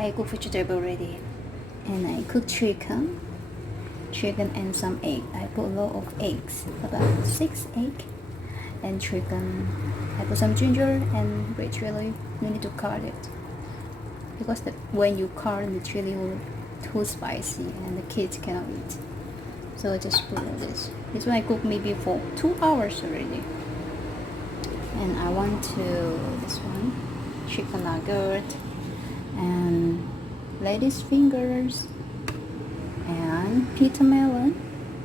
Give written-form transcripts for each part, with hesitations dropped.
I cook vegetable already, and I cook chicken and some egg. I put a lot of eggs, about 6 eggs, and chicken. I put some ginger and red chili. You need to cut it because when you cut the chili will too spicy and the kids cannot eat. So I just put all this. This one I cook maybe for 2 hours already. And I want to this one chicken nugget and lettuce fingers and pita melon.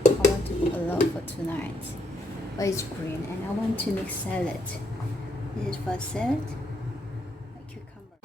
I want to eat a lot for tonight. But it's green, and I want to make salad. This is for salad. My cucumber.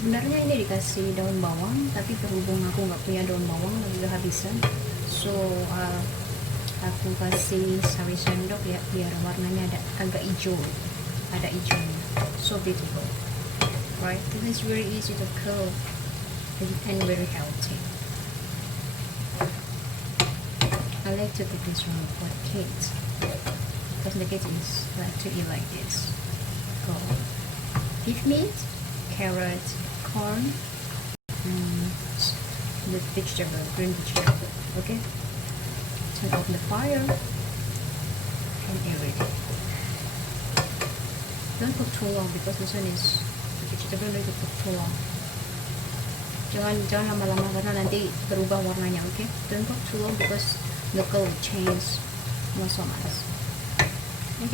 Sebenarnya ini dikasih daun bawang, tapi berhubung aku nggak punya daun bawang, lagi kehabisan, so aku kasih sawi sendok ya, biar warnanya agak hijau, ada hijaunya. So beautiful, right? This is very easy to cook and very healthy. I like to cook this one for kids because the kids like to eat like this. So, beef meat, carrot, corn, and the vegetable, green vegetable. Okay, turn off the fire and everything. Don't cook too long because this one is the vegetable need to cook too long. Jangan lama-lama karena nanti berubah warnanya. Okay, don't cook too long because the color change not so much.